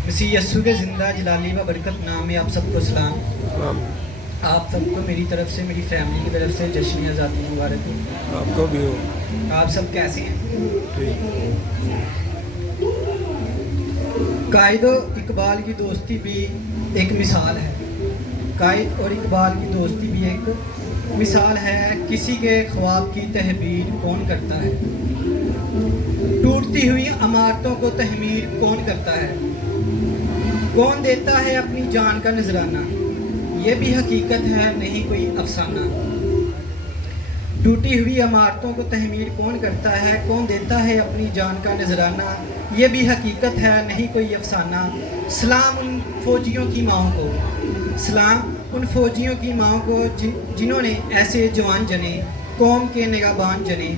मसीह यस्सु के ज़िंदा जलाली व बरकत नाम में आप सबको सलाम। आप सबको मेरी तरफ से, मेरी फैमिली की तरफ से जश्न आज़ादी मुबारक हो। आपको भी हो। आप सब कैसे हैं? ठीक। कायद और इकबाल की दोस्ती भी एक मिसाल है। कायद और इकबाल की दोस्ती भी एक मिसाल है। किसी के ख्वाब की तहबीर कौन करता है? टूटती हुई इमारतों को तहमीर कौन करता है? कौन देता है अपनी जान का नजराना? ये भी हकीकत है, नहीं कोई अफसाना। टूटी हुई इमारतों को तहमीर कौन करता है? कौन देता है अपनी जान का नजराना? ये भी हकीकत है, नहीं कोई अफसाना। सलाम उन फौजियों की माओं को, सलाम उन फौजियों की माओं को जिन्होंने ऐसे जवान जने, कौम के निगाहबान जने,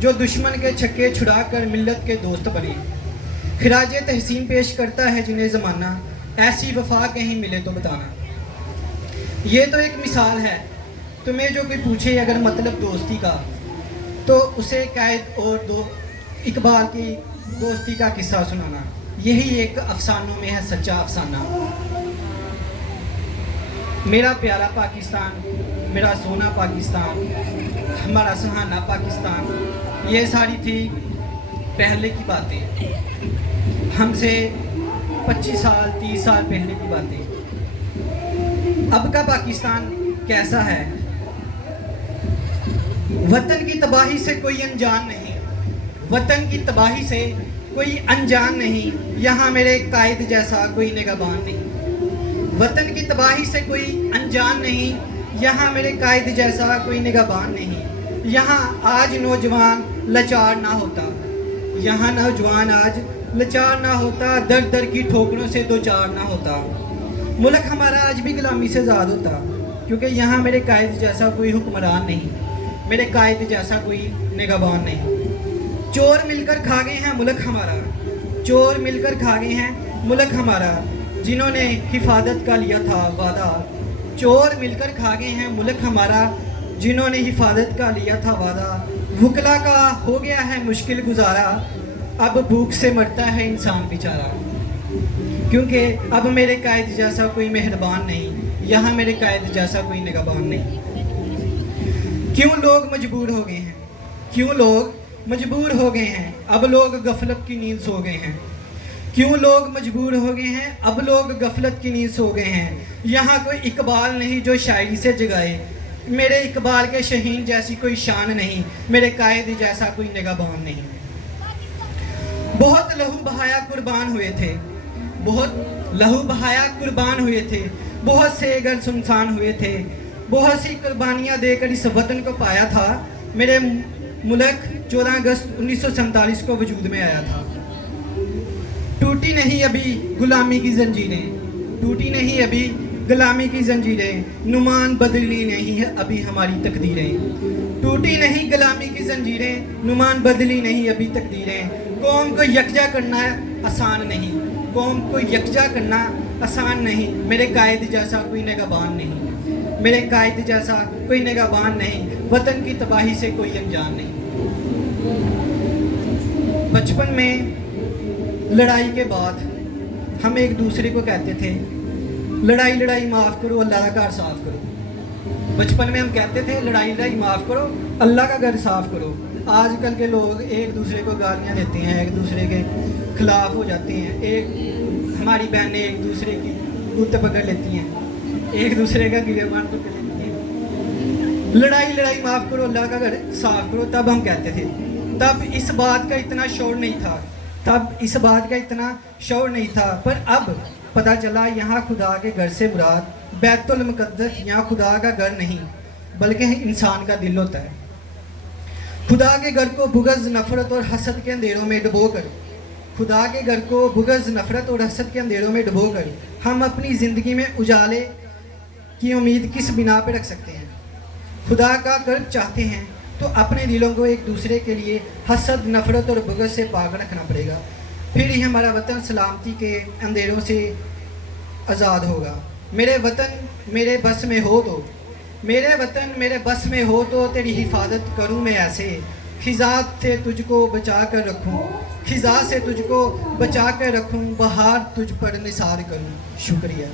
जो दुश्मन के छक्के छुड़ा कर मिल्लत के दोस्त बने। खिराज तहसीन पेश करता है जिन्हें ज़माना, ऐसी वफा कहीं मिले तो बताना। ये तो एक मिसाल है। तुम्हें जो कोई पूछे अगर मतलब दोस्ती का, तो उसे कायद और इकबाल की दोस्ती का किस्सा सुनाना। यही एक अफसानों में है सच्चा अफसाना। मेरा प्यारा पाकिस्तान, मेरा सोना पाकिस्तान, हमारा सुहाना पाकिस्तान, ये सारी थी पहले की बातें, हमसे 25 साल 30 साल पहले की बातें। अब का पाकिस्तान कैसा है? वतन की तबाही से कोई अनजान नहीं, वतन की तबाही से कोई अनजान नहीं। यहाँ मेरे कायद जैसा कोई निगहबान नहीं। वतन की तबाही से कोई अनजान नहीं, यहाँ मेरे कायद जैसा कोई निगहबान नहीं। यहाँ आज नौजवान लाचार ना होता, यहाँ नौजवान आज लाचार ना होता, दर दर की ठोकरों से दो चार ना होता। मुल्क हमारा आज भी गुलामी से आज़ाद होता, क्योंकि यहाँ मेरे कायद जैसा कोई हुक्मरान नहीं, मेरे कायद जैसा कोई निगहबान नहीं। चोर मिलकर खा गए हैं मुल्क हमारा, चोर मिलकर खा गए हैं मुल्क हमारा, जिन्होंने हिफाजत का लिया था वादा। चोर मिलकर खा गए हैं मुल्क हमारा, जिन्होंने हिफाजत का लिया था वादा। भुखला का हो गया है मुश्किल गुजारा, अब भूख से मरता है इंसान बेचारा। क्योंकि अब मेरे कायद जैसा कोई मेहरबान नहीं, यहाँ मेरे कायद जैसा कोई निगहबान नहीं। क्यों लोग मजबूर हो गए हैं? क्यों लोग मजबूर हो गए हैं? अब लोग गफलत की नींद सो गए हैं। क्यों लोग मजबूर हो गए हैं? अब लोग गफलत की नींद सो गए हैं। यहाँ कोई इकबाल नहीं जो शायरी से जगाए, मेरे इकबाल के शहीन जैसी कोई शान नहीं, मेरे कायद जैसा कोई निगहबान नहीं। बहुत लहू बहाया कुर्बान हुए थे, बहुत लहू बहाया कुर्बान हुए थे, बहुत से घर सुनसान हुए थे, बहुत सी कुर्बानियाँ देकर इस वतन को पाया था। मेरे मुल्क 14 अगस्त 1947 को वजूद में आया था। टूटी नहीं अभी गुलामी की जंजीरें, टूटी नहीं अभी गुलामी की जंजीरें, नुमान बदली नहीं है अभी हमारी तकदीरें। टूटी नहीं गुलामी की जंजीरें, नुमान बदली नहीं अभी तकदीरें। कौम को यकजा करना आसान नहीं, कौम को यकजा करना आसान नहीं, मेरे कायद जैसा कोई निगहबान नहीं, मेरे कायद जैसा कोई निगहबान नहीं। वतन की तबाही से कोई अनजान नहीं। बचपन में लड़ाई के बाद हम एक दूसरे को कहते थे, लड़ाई लड़ाई माफ़ करो, अल्लाह का घर साफ करो। बचपन में हम कहते थे लड़ाई लड़ाई माफ़ करो, अल्लाह का घर साफ करो। आजकल के लोग एक दूसरे को गालियाँ देते हैं, एक दूसरे के खिलाफ हो जाते हैं। एक हमारी बहनें एक दूसरे की गुत्त पकड़ लेती हैं, एक दूसरे का गिरेबान पकड़ लेती हैं। लड़ाई लड़ाई माफ़ करो, अल्लाह का घर साफ करो, तब हम कहते थे। तब इस बात का इतना शौर नहीं था, तब इस बात का इतना शौर नहीं था। पर अब पता चला यहाँ खुदा के घर से मुराद बैतुल मुक़द्दस, यहाँ खुदा का घर नहीं बल्कि इंसान का दिल होता है। खुदा के घर को बुग़्ज़ नफ़रत और हसद के अंधेरों में डुबो कर, खुदा के घर को बुग़्ज़ नफ़रत और हसद के अंधेरों में डुबो कर हम अपनी ज़िंदगी में उजाले की उम्मीद किस बिना पर रख सकते हैं? खुदा का कर्ब चाहते हैं तो अपने दिलों को एक दूसरे के लिए हसद नफ़रत और बुग़्ज़ से पाक रखना पड़ेगा, फिर ही हमारा वतन सलामती के अंधेरों से आज़ाद होगा। मेरे वतन मेरे बस में हो तो, मेरे वतन मेरे बस में हो तो तेरी हिफाजत करूँ मैं ऐसे, खिज़ात से तुझको बचा कर रखूँ, خزاں سے تجھ کو بچا کر رکھوں، بہار تجھ پر نثار کروں. شکریہ.